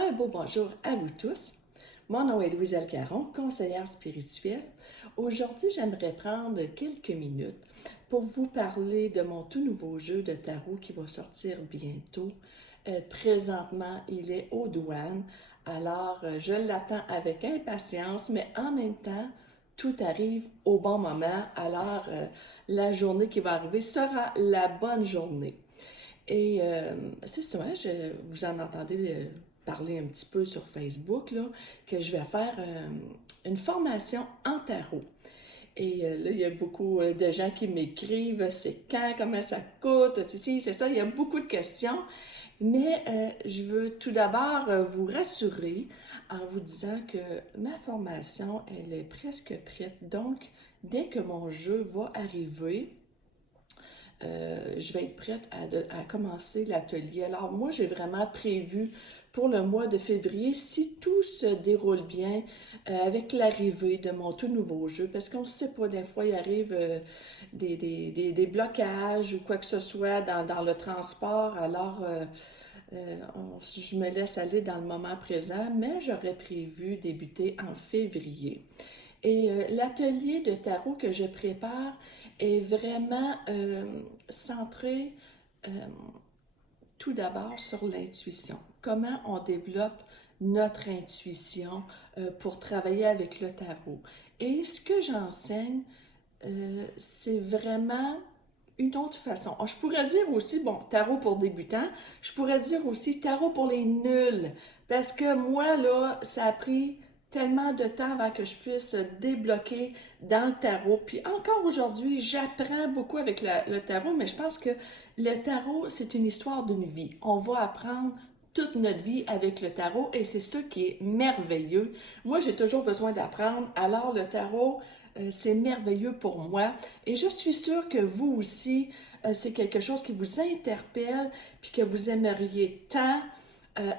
Un beau bonjour à vous tous. Mon nom est Louise Alcaron, conseillère spirituelle. Aujourd'hui, j'aimerais prendre quelques minutes pour vous parler de mon tout nouveau jeu de tarot qui va sortir bientôt. Présentement, il est aux douanes, alors je l'attends avec impatience, mais en même temps, tout arrive au bon moment, alors la journée qui va arriver sera la bonne journée. Et c'est ça, hein, vous en entendez parler un petit peu sur Facebook, là, que je vais faire une formation en tarot. Et là, il y a beaucoup de gens qui m'écrivent, c'est quand, comment ça coûte, tu sais, c'est ça, il y a beaucoup de questions. Mais je veux tout d'abord vous rassurer en vous disant que ma formation, elle est presque prête. Donc, dès que mon jeu va arriver, je vais être prête à commencer l'atelier. Alors moi, j'ai vraiment prévu pour le mois de février, si tout se déroule bien, avec l'arrivée de mon tout nouveau jeu, parce qu'on ne sait pas, des fois, il arrive des blocages ou quoi que ce soit dans le transport, alors je me laisse aller dans le moment présent, mais j'aurais prévu débuter en février. Et l'atelier de tarot que je prépare est vraiment centré euh, tout d'abord sur l'intuition. Comment on développe notre intuition pour travailler avec le tarot. Et ce que j'enseigne, c'est vraiment une autre façon. Je pourrais dire aussi, bon, tarot pour débutants, je pourrais dire aussi tarot pour les nuls, parce que moi, là, ça a pris tellement de temps avant que je puisse débloquer dans le tarot. Puis encore aujourd'hui, j'apprends beaucoup avec le tarot, mais je pense que le tarot, c'est une histoire d'une vie. On va apprendre toute notre vie avec le tarot et c'est ça qui est merveilleux. Moi, j'ai toujours besoin d'apprendre, alors le tarot, c'est merveilleux pour moi et je suis sûre que vous aussi, c'est quelque chose qui vous interpelle puis que vous aimeriez tant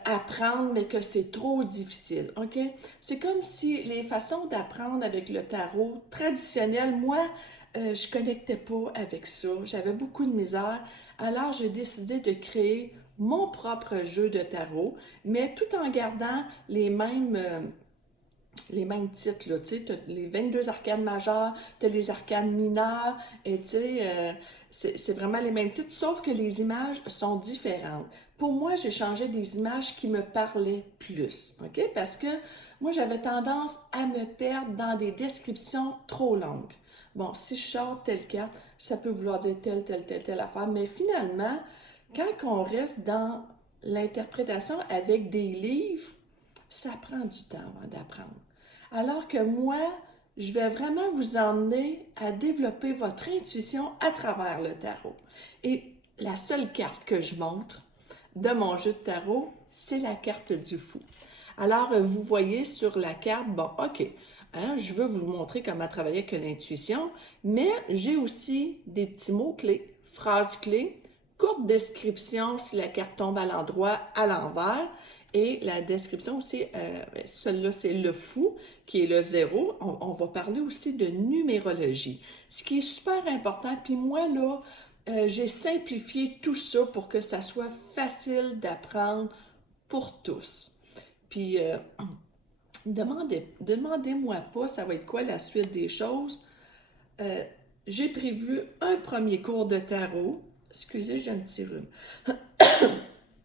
apprendre, mais que c'est trop difficile, OK? C'est comme si les façons d'apprendre avec le tarot traditionnel, moi, je connectais pas avec ça. J'avais beaucoup de misère. Alors, j'ai décidé de créer mon propre jeu de tarot, mais tout en gardant les mêmes titres, là, tu sais, tu as les 22 arcanes majeures, tu as les arcanes mineures, et tu sais, c'est vraiment les mêmes titres, sauf que les images sont différentes. Pour moi, j'ai changé des images qui me parlaient plus, OK? Parce que moi, j'avais tendance à me perdre dans des descriptions trop longues. Bon, si je sors telle carte, ça peut vouloir dire telle affaire, mais finalement, quand on reste dans l'interprétation avec des livres, ça prend du temps avant d'apprendre. Alors que moi, je vais vraiment vous emmener à développer votre intuition à travers le tarot. Et la seule carte que je montre de mon jeu de tarot, c'est la carte du fou. Alors, vous voyez sur la carte, bon, OK, hein, je veux vous montrer comment travailler avec l'intuition, mais j'ai aussi des petits mots-clés, phrases clés, courte description si la carte tombe à l'endroit, à l'envers, et la description aussi, celle-là, c'est le fou, qui est le zéro. On va parler aussi de numérologie, ce qui est super important. Puis moi, là, j'ai simplifié tout ça pour que ça soit facile d'apprendre pour tous. Puis, demandez-moi pas, ça va être quoi la suite des choses. Euh, j'ai prévu un premier cours de tarot. Excusez, j'ai un petit rhume.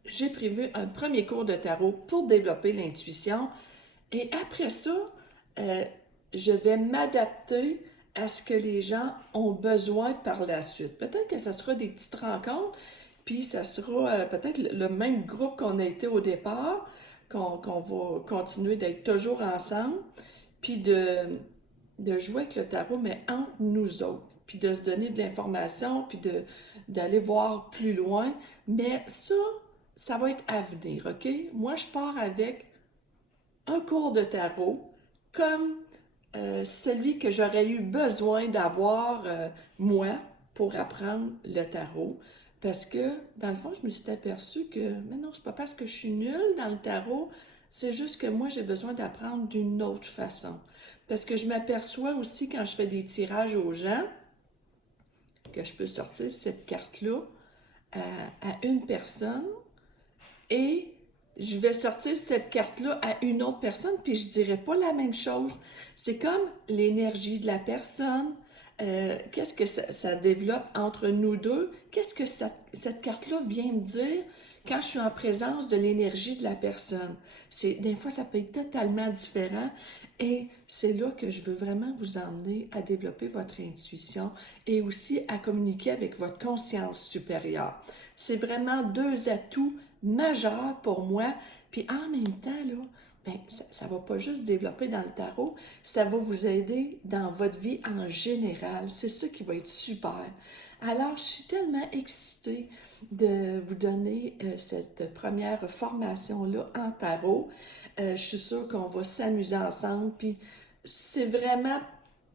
J'ai prévu un premier cours de tarot pour développer l'intuition. Et après ça, euh, je vais m'adapter à ce que les gens ont besoin par la suite. Peut-être que ça sera des petites rencontres, puis ça sera peut-être le même groupe qu'on a été au départ, qu'on va continuer d'être toujours ensemble, puis de jouer avec le tarot, mais entre nous autres, puis de se donner de l'information, puis d'aller voir plus loin. Mais ça va être à venir, OK? Moi, je pars avec un cours de tarot comme celui que j'aurais eu besoin d'avoir, moi, pour apprendre le tarot. Parce que, dans le fond, je me suis aperçue que, mais non, c'est pas parce que je suis nulle dans le tarot, c'est juste que moi, j'ai besoin d'apprendre d'une autre façon. Parce que je m'aperçois aussi quand je fais des tirages aux gens que je peux sortir cette carte-là à une personne et je vais sortir cette carte-là à une autre personne, puis je dirai pas la même chose. C'est comme l'énergie de la personne. Qu'est-ce que ça développe entre nous deux? Qu'est-ce que cette carte-là vient me dire quand je suis en présence de l'énergie de la personne? Des fois, ça peut être totalement différent. Et c'est là que je veux vraiment vous emmener à développer votre intuition et aussi à communiquer avec votre conscience supérieure. C'est vraiment deux atouts majeurs pour moi. Puis en même temps, là, ben, ça va pas juste développer dans le tarot, ça va vous aider dans votre vie en général. C'est ça qui va être super. Alors, je suis tellement excitée de vous donner cette première formation-là en tarot. Je suis sûre qu'on va s'amuser ensemble. Puis, c'est vraiment,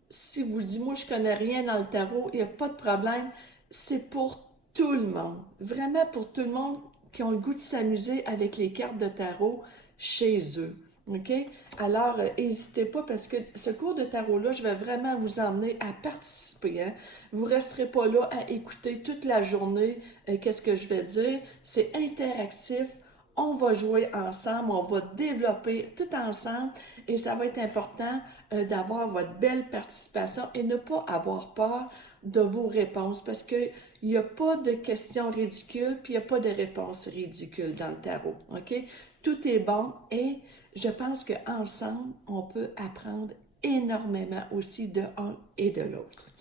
si vous dites, moi, je connais rien dans le tarot, il n'y a pas de problème. C'est pour tout le monde. Vraiment pour tout le monde qui ont le goût de s'amuser avec les cartes de tarot chez eux. OK? Alors, n'hésitez pas parce que ce cours de tarot-là, je vais vraiment vous emmener à participer. Hein? Vous ne resterez pas là à écouter toute la journée qu'est-ce que je vais dire. C'est interactif. On va jouer ensemble, on va développer tout ensemble et ça va être important d'avoir votre belle participation et ne pas avoir peur de vos réponses parce qu'il n'y a pas de questions ridicules puis il n'y a pas de réponses ridicules dans le tarot. OK? Tout est bon et je pense qu'ensemble, on peut apprendre énormément aussi de un et de l'autre.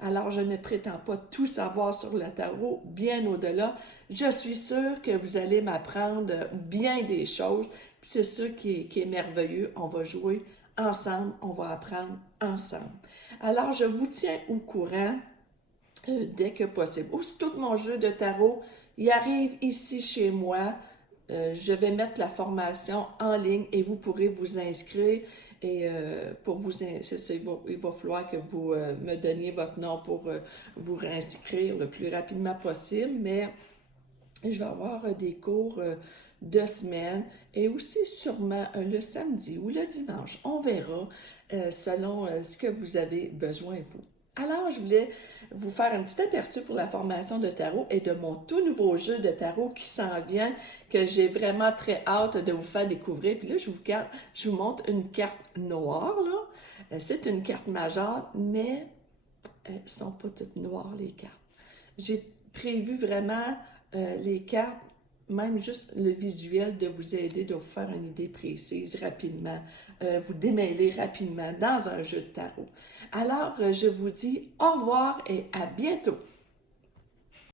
Alors, je ne prétends pas tout savoir sur le tarot, bien au-delà. Je suis sûre que vous allez m'apprendre bien des choses. C'est ça qui est merveilleux. On va jouer ensemble, on va apprendre ensemble. Alors, je vous tiens au courant dès que possible. Aussitôt que mon jeu de tarot, il arrive ici chez moi, je vais mettre la formation en ligne et vous pourrez vous inscrire. Et pour vous, c'est ça, il va falloir que vous me donniez votre nom pour vous réinscrire le plus rapidement possible. Mais je vais avoir des cours de semaine et aussi sûrement le samedi ou le dimanche. On verra selon ce que vous avez besoin, vous. Alors, je voulais vous faire un petit aperçu pour la formation de tarot et de mon tout nouveau jeu de tarot qui s'en vient, que j'ai vraiment très hâte de vous faire découvrir. Puis là, je vous montre une carte noire, là. C'est une carte majeure, mais elles ne sont pas toutes noires, les cartes. J'ai prévu vraiment les cartes, même juste le visuel, de vous aider, de vous faire une idée précise rapidement, vous démêler rapidement dans un jeu de tarot. Alors, je vous dis au revoir et à bientôt.